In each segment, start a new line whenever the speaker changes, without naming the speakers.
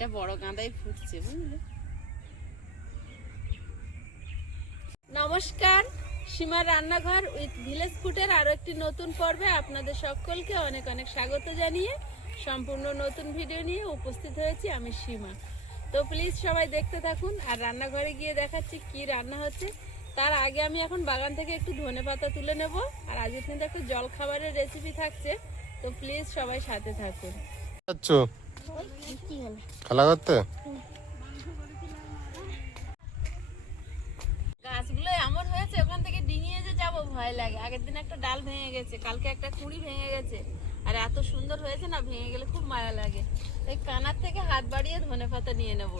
এটা বড় গাঁদাই ফুটছে নমস্কার, সীমার রান্নাঘর উইথ ভিলেজ ফুডের আরও একটি নতুন পর্বে আপনাদের সকলকে অনেক অনেক স্বাগত জানিয়ে সম্পূর্ণ নতুন ভিডিও নিয়ে উপস্থিত হয়েছি আমি সীমা। তো প্লিজ সবাই দেখতে থাকুন আর রান্নাঘরে গিয়ে দেখাচ্ছি কি রান্না হচ্ছে। তার আগে আমি এখন বাগান থেকে একটু ধনে পাতা তুলে নেব। আর আজকে কিন্তু একটা জল খাবারের রেসিপি থাকছে। তো প্লিজ সবাই সাথে থাকুন।
যাচ্ছ খেলা করতে?
গাছগুলো এমন হয়েছে ওখান থেকে ডিঙিয়ে যে যাব ভয় লাগে। আগের দিন একটা ডাল ভেঙে গেছে কালকে একটা কুড়ি ভেঙে গেছে। আর এত সুন্দর হয়েছে না ভেঙে গেলে খুব মায়া লাগে। এই কানার থেকে হাত বাড়িয়ে ধনে পাতা নিয়ে নেব।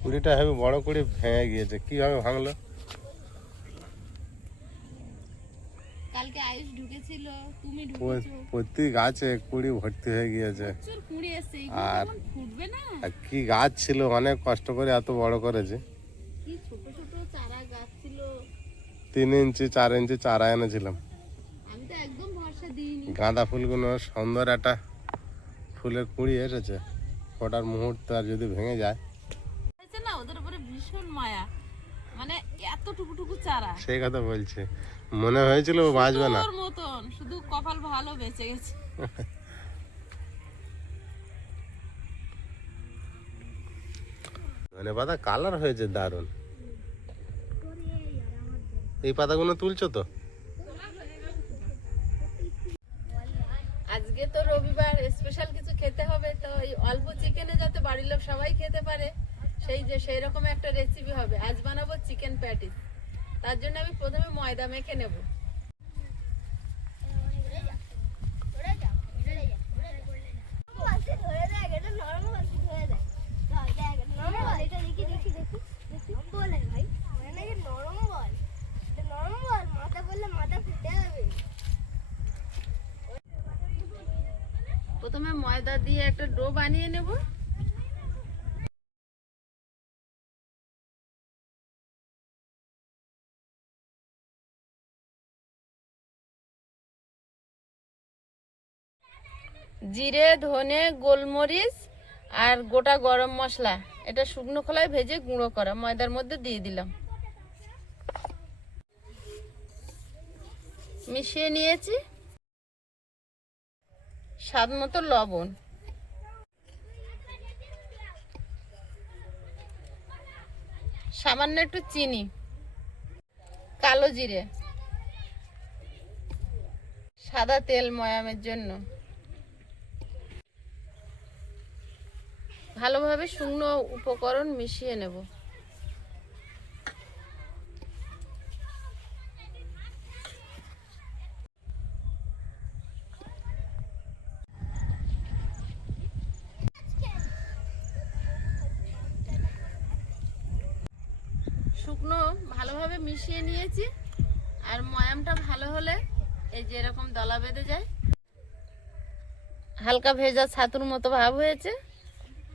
কুড়িটা হেবি বড় কুড়ি ভেঙে গিয়েছে কীভাবে ভাঙলো?
কালকে আয়ুষ ঢুকেছিল তুমি ঢুকেছো।
প্রতি গাছে কুড়ি ভর্তি হয়ে গিয়েছে।
প্রচুর কুড়ি এসছে
আর-
ফুটবে না?
কি গাছ ছিল অনেক কষ্ট করে এত বড় করেছে।
কি ছোট ছোট চারা গাছ ছিল।
তিন ইঞ্চি চার ইঞ্চি চারা এনেছিলাম।
আমি তো একদম ভরসা দিইনি।
গাঁদা ফুলগুলো সুন্দর একটা ফুলের কুড়ি এসেছে। ওটার মুহূর্ত আর যদি ভেঙে যায়।
না ওদের উপরে ভীষণ মায়া। মানে এত টুকুটুকু চারা।
সেই কথা বলছি। মনে হয়েছিল ও বাঁচবে না।
মতন শুধু কপাল ভালো বেঁচে গেছে।
ধনে পাতা কালার হয়েছে দারুণ। এই পাতাগুলো তুলছো তো?
আজকে তো রবিবার স্পেশাল কিছু খেতে হবে তো এই অল্প চিকেনে যাতে বাড়ির লোক সবাই খেতে পারে সেই যে সেই রকম একটা রেসিপি হবে। আজ বানাবো চিকেন প্যাটিস তার জন্য আমি প্রথমে ময়দা মেখে নেব। প্রথমে ময়দা দিয়ে একটা ডো বানিয়ে নেব। জিরে, ধনে, গোলমরিচ আর গোটা গরম মশলা। এটা শুকনো খোলায় ভেজে গুঁড়ো করা। ময়দার মধ্যে দিয়ে দিলাম। মিশিয়ে নিয়েছি স্বাদ মতো লবণ। সামান্য একটু চিনি। কালো জিরে। সাদা তেল ময়ামের জন্য। ভালোভাবে শুকনো উপকরণ মিশিয়ে নেব। শুকনো ভালোভাবে মিশিয়ে নিয়েছি, আর ময়ামটা ভালো হলে এই যে এরকম দলা বেঁধে যায়। হালকা ভেজা ছাতুর মতো ভাব হয়েছে।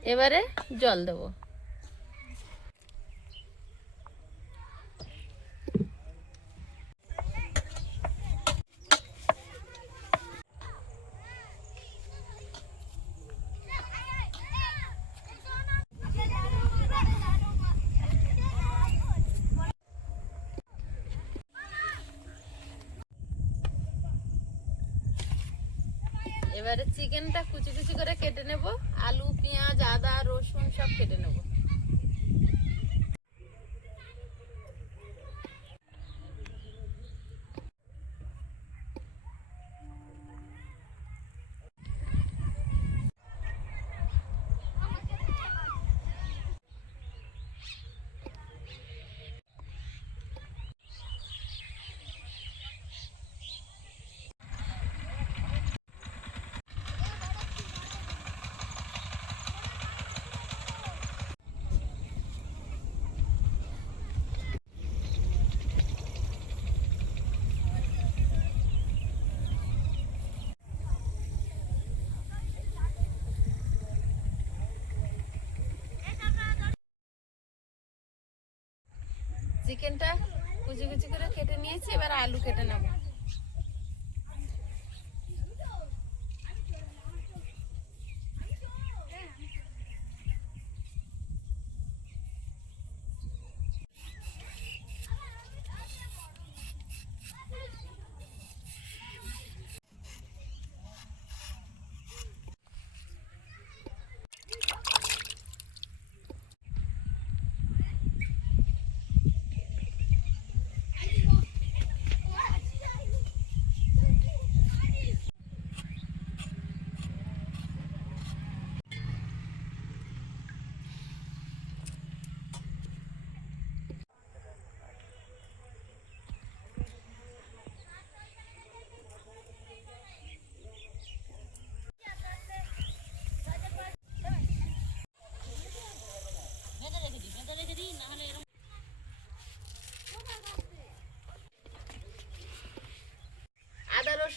এবারে জল দেবো এবারে চিকেনটা কুচি কুচি করে কেটে নেব আলু পেঁয়াজ আদা রসুন সব কেটে নেব চিকেনটা কুচি কুচি করে কেটে নিয়েছি এবার আলু কেটে নেব।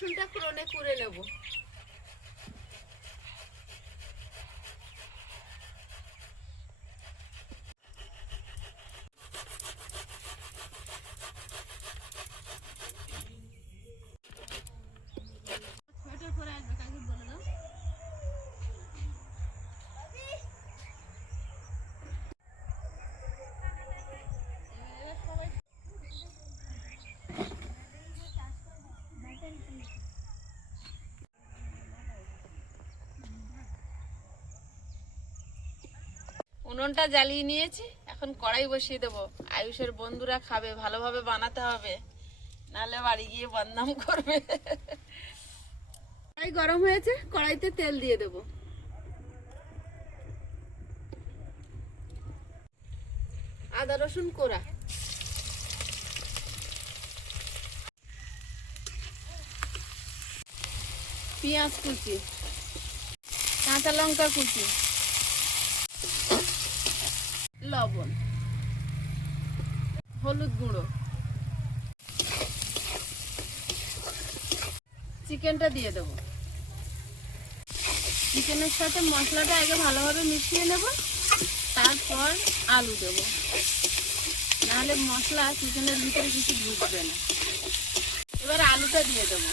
রসুনটা ফোড়নে করে নেব। উনুনটা জ্বালিয়ে নিয়েছি, এখন কড়াই বসিয়ে দেবো। আয়ুষের বন্ধুরা খাবে, ভালোভাবে বানাতে হবে, নাহলে বাড়ি গিয়ে বদনাম করবে। কড়াই গরম হয়েছে, কড়াইতে তেল দিয়ে দেবো। আদা, রসুন কোড়া পেঁয়াজ কুচি, কাঁচা লঙ্কা কুচি। লবণ। হলুদ গুঁড়ো। চিকেনটা দিয়ে দেবো। চিকেনের সাথে মশলাটা আগে ভালোভাবে মিশিয়ে নেব, তারপর আলু দেব। নাহলে মশলা চিকেনের ভিতরে কিছু ঢুকবে না। এবার আলুটা দিয়ে দেবো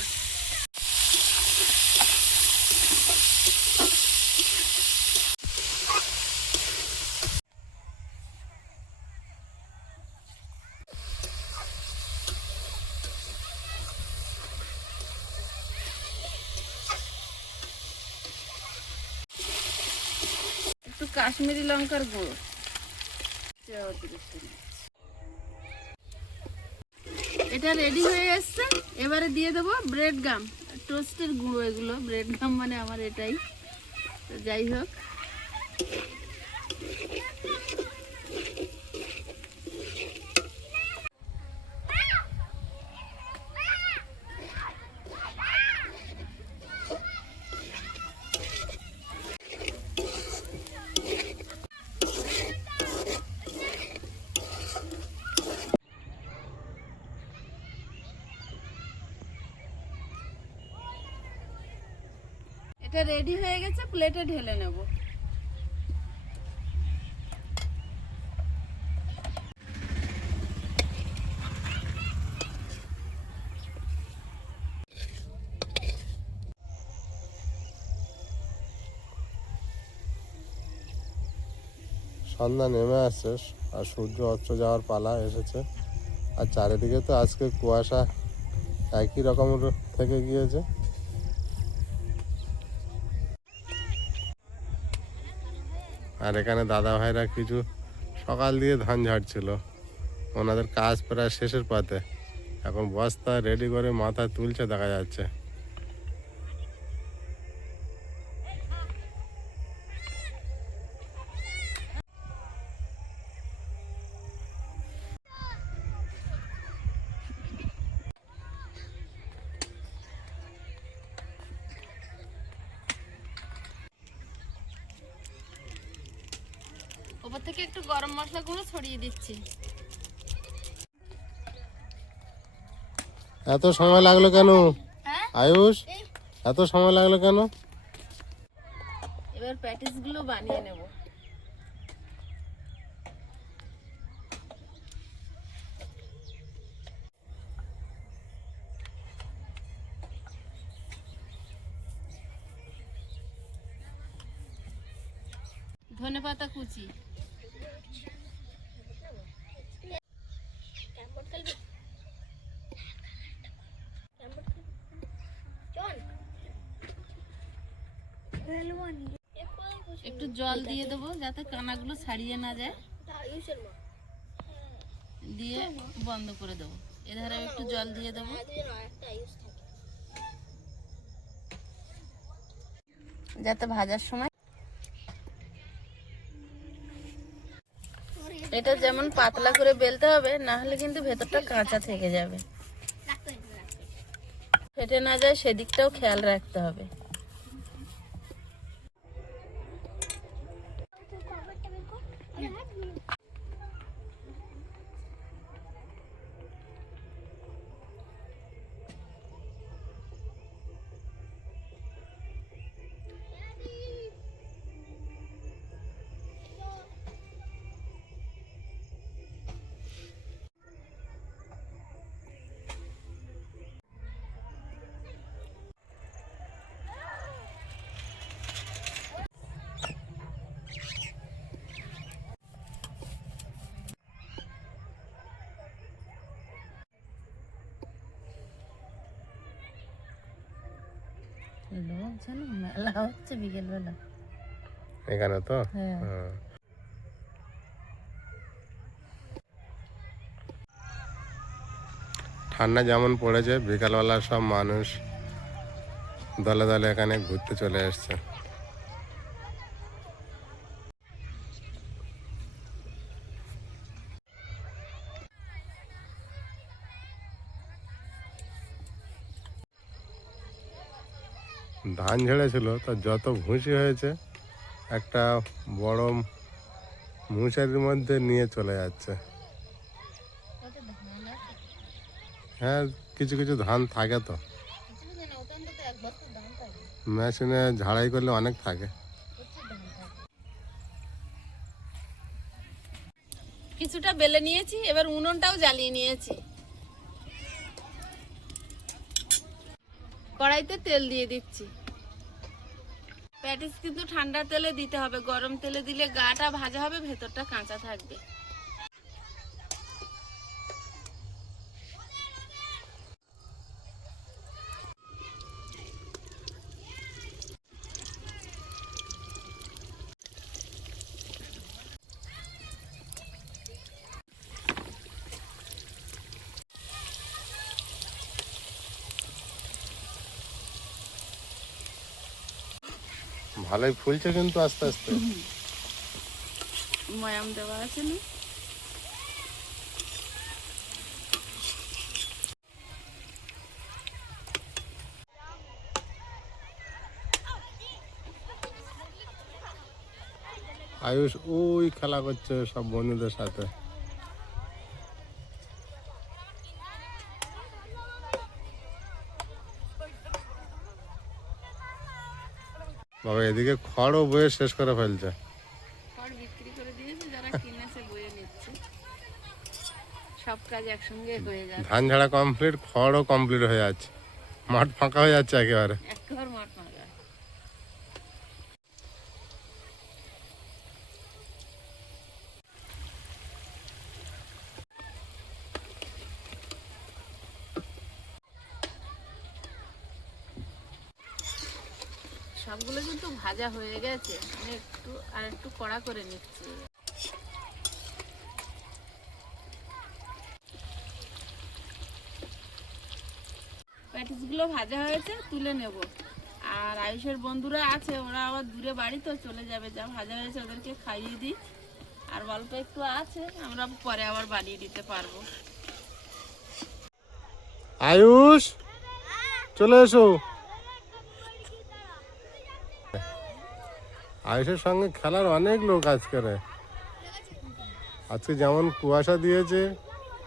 একটু কাশ্মীরি লঙ্কার গুঁড়ো। এটা রেডি হয়ে এসছে। এবারে দিয়ে দেবো ব্রেড গাম টোস্টের গুঁড়ো এগুলো। ব্রেড গাম মানে আমার এটাই। তো যাই হোক। এটা রেডি হয়ে গেছে প্লেটে ঢেলে নেব।
সন্ধ্যা নেমে আসছে, আর সূর্য অস্ত যাওয়ার পালা এসেছে। আর চারিদিকে তো আজকে কুয়াশা একই রকম থেকে গিয়েছে। আর এখানে দাদা ভাইরা কিছু সকাল দিয়ে ধান ঝাড়ছিল। ওনাদের কাজ প্রায় শেষের পাতে এখন বস্তা রেডি করে মাথা তুলছে দেখা যাচ্ছে।
ওপর থেকে একটু গরম মশলা গুঁড়ো ছড়িয়ে দিচ্ছি।
এত সময় লাগল কেন?
হ্যাঁ?
আয়ুষ এত সময় লাগল কেন?
এবার প্যাটিসগুলো বানিয়ে নেব। ধনে পাতা কুচি একটু জল দিয়ে দেবো যাতে কানাগুলো ছাড়িয়ে না যায়। দিয়ে বন্ধ করে দেবো। এধারে একটু জল দিয়ে দেবো। যাতে ভাজার সময় এটা যেমন পাতলা করে বেলতে হবে না হলে কিন্তু ভেতরটা কাঁচা থেকে যাবে। ফেটে না যায় সেদিকটাও খেয়াল রাখতে হবে।
লোক যেন মেলা হচ্ছে বিকেলবেলা
এখানে তো
হ্যাঁ।
ঠান্ডা যেমন পড়েছে বিকালবেলা সব মানুষ দলে দলে এখানে ঘুরতে চলে এসছে। ধান ঝেড়েছিল তার যত ভুসি হয়েছে, একটা বড় মুচারির মধ্যে নিয়ে চলে যাচ্ছে। হ্যাঁ কিছু কিছু ধান থাকে তো। মেশিনে ঝাড়াই করলে অনেক থাকে।
কিছুটা বেলে নিয়েছি, এবার উনুনটাও জ্বালিয়ে নিয়েছি। কড়াইতে তেল দিয়ে দিচ্ছি। প্যাটিস কিন্তু ঠান্ডা তেলে দিতে হবে। গরম তেলে দিলে গাটা ভাজা হবে, ভেতরটা কাঁচা থাকবে।
ভালোই ফুলছে কিন্তু আস্তে আস্তে।
ময়াম দেওয়া আছে না?
আয়ুষ ওই খেলা করছে সব বন্ধুদের সাথে। বাবা এদিকে খড়ও বয়ে শেষ করে ফেলছে।
খড় বিক্রি করে দিয়েছে যারা কিনেছে বয়ে নিচ্ছে। সব কাজ একসঙ্গে হয়ে যাবে
ধান ঝাড়া কমপ্লিট খড়ও কমপ্লিট হয়ে যাচ্ছে। মাঠ ফাঁকা হয়ে যাচ্ছে একেবারে
একবার মাঠ মাগা সবগুলো কিন্তু ভাজা হয়ে গেছে। আমি একটু আর একটু কড়া করে নিচ্ছি। প্যাটিসগুলো ভাজা হয়েছে, তুলে নেব। আর আয়ুষের বন্ধুরা আছে, ওরা আবার দূরে বাড়ি তো চলে যাবে। যা ভাজা হয়েছে ওদেরকে খাইয়ে দিই। আর অল্প একটু আছে, আমরা পরে আবার বানিয়ে দিতে পারব।
আয়ুষ, চলে এসো। আয়ুষের সঙ্গে খেলার অনেক লোক আজকের আজকে যেমন কুয়াশা দিয়েছে,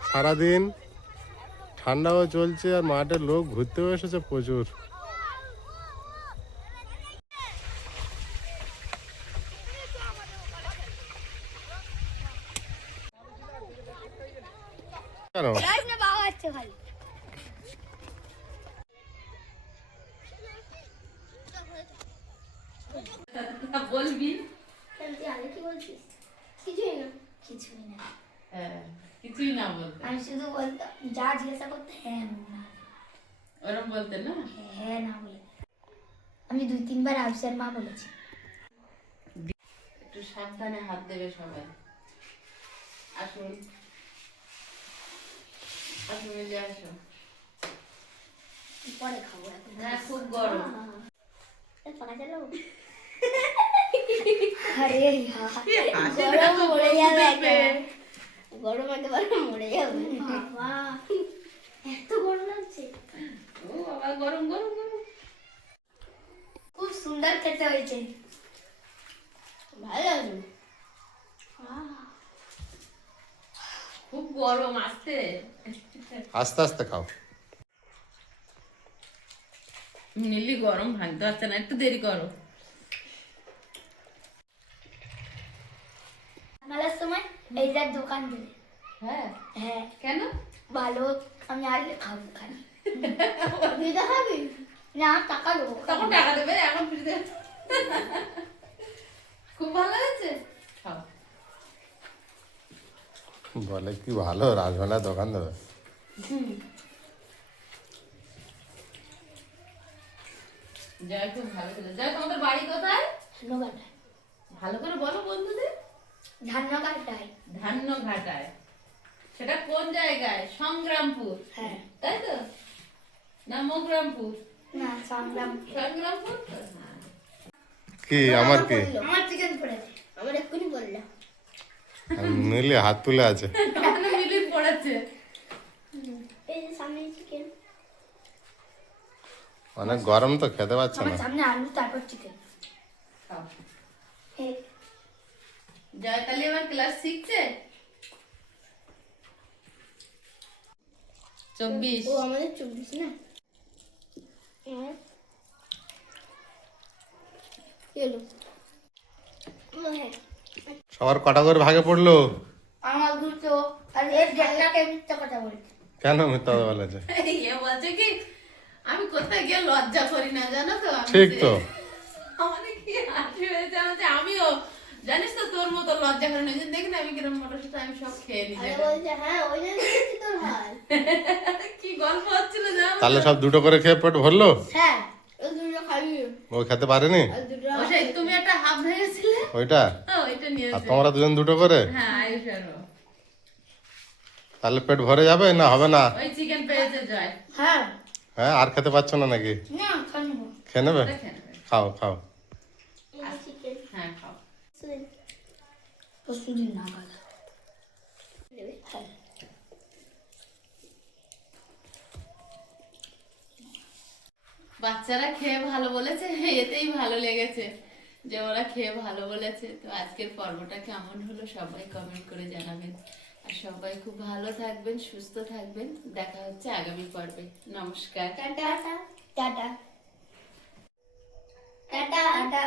সারাদিন ঠান্ডাও চলছে আর মাঠের লোক ঘুরতেও এসেছে প্রচুর কেন
বলবি
আমি কি কিছুই না। কিছুই না।
কিছুই না বলতে।
আমি শুধু বলতাম যা জিজ্ঞাসা করতে হ্যাঁ না।
ওরম বলতে না?
হ্যাঁ না বলে। আমি দুই তিনবার আফসার মা বলেছি।
একটু সাবধানে হাত দেবে সবাই। আসুন। আসুন মিলে আসো।
পরে খাব এখন।
হ্যাঁ খুব গরম।
পাকা চালাবো আরে গরম মরে যাবে গরম একেবারে মরে যাবে বাবা এত গরম লাগছে
ও বাবা গরম গরম গরম
খুব সুন্দর খেতে হয়েছে ভালো
খুব গরম আসতে
আস্তে আস্তে খাও।
নীলি গরম ভাঙতে পারছে না একটু দেরি করো।
মেলার সময় এইটার দোকান দিলে।
হ্যাঁ?
হ্যাঁ।
কেন?
ভালো আমি আর খাব খাই দিতে খাবি না টাকা দেবো।
তখন টাকা দেবে এখন ফ্রিতে খুব ভালো হয়েছে?
বলে কি ভালো রাজমেলা দোকান দেবে।
জয় খুব ভালো ছিল জয় তোমাদের বাড়ি কোথায়? ভালো করে বলো বন্ধুদের।
ধান্যঘাটায়।
ধান্য ঘাটায় সেটা কোন জায়গায়? সংগ্রামপুর।
হ্যাঁ।
তাই তো? না মোগ্রামপুর?
না সংগ্রাম
সংগ্রামপুর?
কি আমার কি?
আমার চিকেন পড়েছে। আমার এক্ষুনি বলল।
নিলে হাত তুলে আছে।
ওখানে পড়েছে।
এই সামনে চিকেন
অনেক গরম তো খেতে পাচ্ছে না।
সামনে আলু তারপর চিকেন
খাও।
এই
জয় তাহলে এবার ক্লাস শিখছে? চব্বিশ।
ও আমাদের চব্বিশ না? হ্যাঁ। হ্যাঁ।
সবার কটা করে ভাগে পড়ল?
আমার দুটো। আর এর মিথ্যা কথা বলছে।
কেন মিথ্যা কথা বলেছে?
এ বলছে কি আমি কোথায় গিয়ে লজ্জা করি না জানো তো? আমি
ঠিক তো।
আমাদের কি হাসি হয়েছে? আমি আমিও জানিস তো তোর মতো লজ্জা করে না দেখ না আমি কিরম মোটর সাথে আমি সব খেয়ে নিই।
আরে বলছে হ্যাঁ ওই তোর ভাই।
কি গল্প হচ্ছিল জানো?
তাহলে সব দুটো করে খেয়ে পেট ভরলো?
হ্যাঁ
ও খেতে পারেনি?
তুমি একটা হাফ ভেঙেছিলে
ওইটা?
হ্যাঁ ওইটা নিয়ে
আর তোমরা দুজন দুটো করে?
হ্যাঁ আয়ুষারও
তাহলে পেট ভরে যাবে না হবে না?
ওই চিকেন পেয়েছে জয়।
হ্যাঁ।
হ্যাঁ আর খেতে পাচ্ছ না নাকি?
না
খেয়ে নেবে।
খাও খাও
এই চিকেন
হ্যাঁ খাও
পরশুদিন না গালা হ্যাঁ
বাচ্চারা খেয়ে ভালো বলেছে এতেই ভালো লেগেছে যে ওরা খেয়ে ভালো বলেছে। তো আজকের পর্বটা কেমন হলো সবাই কমেন্ট করে জানাবেন। আর সবাই খুব ভালো থাকবেন সুস্থ থাকবেন। দেখা হচ্ছে আগামী পর্বে। নমস্কার।
Ta ta. Ta ta. Ta ta. Ta ta.